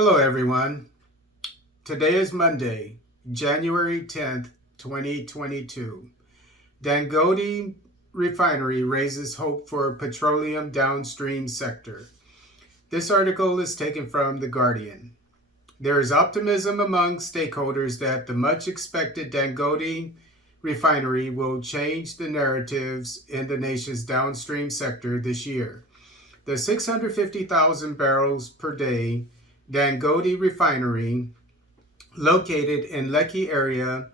Hello, everyone. Today is Monday, January 10th, 2022. Dangote Refinery raises hope for petroleum downstream sector. This article is taken from The Guardian. There is optimism among stakeholders that the much expected Dangote Refinery will change the narratives in the nation's downstream sector this year. The 650,000 barrels per day Dangote Refinery, located in Lekki area,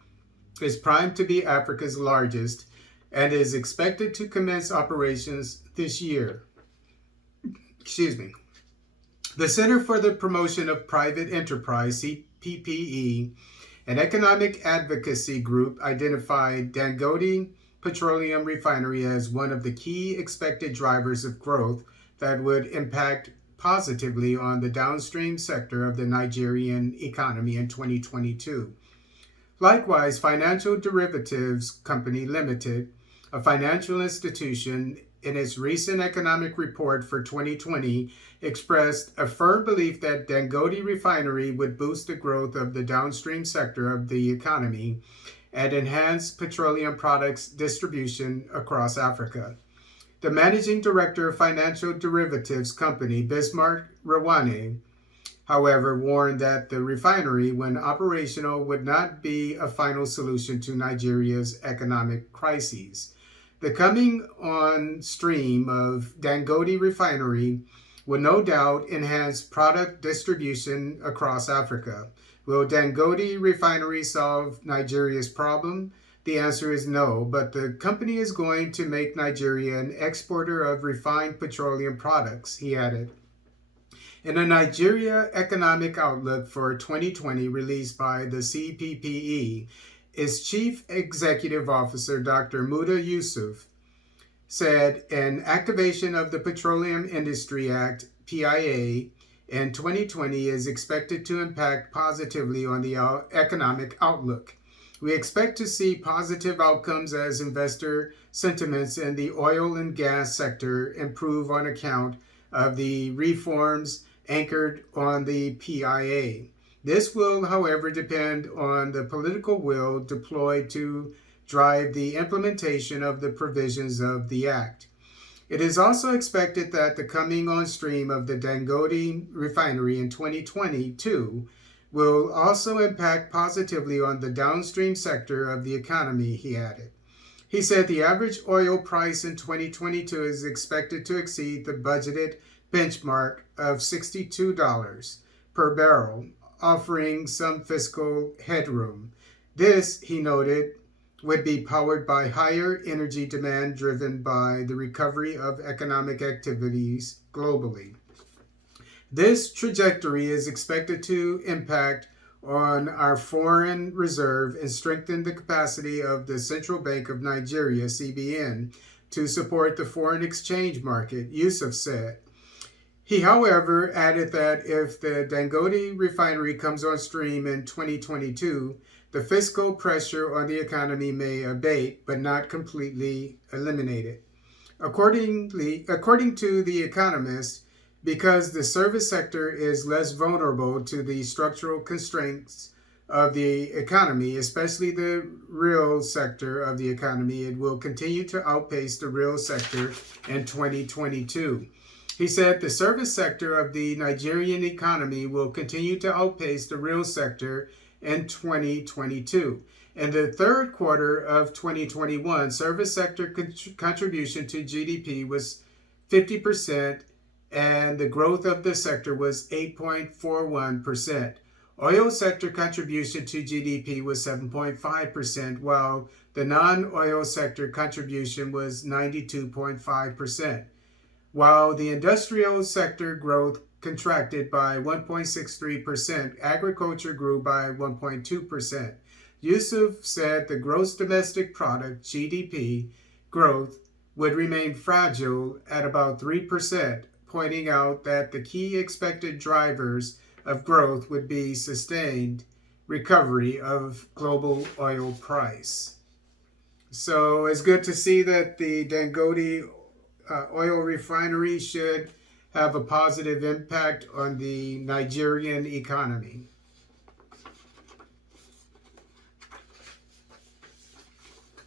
is primed to be Africa's largest and is expected to commence operations this year. The Center for the Promotion of Private Enterprise, CPPE, an economic advocacy group, identified Dangote Petroleum Refinery as one of the key expected drivers of growth that would impact positively on the downstream sector of the Nigerian economy in 2022. Likewise, Financial Derivatives Company Limited, a financial institution, in its recent economic report for 2020, expressed a firm belief that Dangote Refinery would boost the growth of the downstream sector of the economy and enhance petroleum products distribution across Africa. The managing director of Financial Derivatives Company, Bismarck Rawane, however, warned that the refinery, when operational, would not be a final solution to Nigeria's economic crises. The coming on stream of Dangote Refinery will no doubt enhance product distribution across Africa. Will Dangote Refinery solve Nigeria's problem? The answer is no, but the company is going to make Nigeria an exporter of refined petroleum products, he added. In a Nigeria Economic Outlook for 2020 released by the CPPE, its Chief Executive Officer, Dr. Muda Yusuf, said an activation of the Petroleum Industry Act, PIA, in 2020 is expected to impact positively on the economic outlook. We expect to see positive outcomes as investor sentiments in the oil and gas sector improve on account of the reforms anchored on the PIA. This will, however, depend on the political will deployed to drive the implementation of the provisions of the Act. It is also expected that the coming on stream of the Dangote Refinery in 2022 will also impact positively on the downstream sector of the economy, he added. He said the average oil price in 2022 is expected to exceed the budgeted benchmark of $62 per barrel, offering some fiscal headroom. This, he noted, would be powered by higher energy demand driven by the recovery of economic activities globally. This trajectory is expected to impact on our foreign reserve and strengthen the capacity of the Central Bank of Nigeria, CBN, to support the foreign exchange market, Yusuf said. He, however, added that if the Dangote Refinery comes on stream in 2022, the fiscal pressure on the economy may abate, but not completely eliminated. According to The Economist, because the service sector is less vulnerable to the structural constraints of the economy, especially the real sector of the economy, it will continue to outpace the real sector in 2022. He said the service sector of the Nigerian economy will continue to outpace the real sector in 2022. In the third quarter of 2021, service sector contribution to GDP was 50%, and the growth of the sector was 8.41%. Oil sector contribution to GDP was 7.5%, while the non-oil sector contribution was 92.5%. While the industrial sector growth contracted by 1.63%, agriculture grew by 1.2%. Yusuf said the gross domestic product, GDP, growth would remain fragile at about 3%, pointing out that the key expected drivers of growth would be sustained recovery of global oil price. So it's good to see that the Dangote oil refinery should have a positive impact on the Nigerian economy?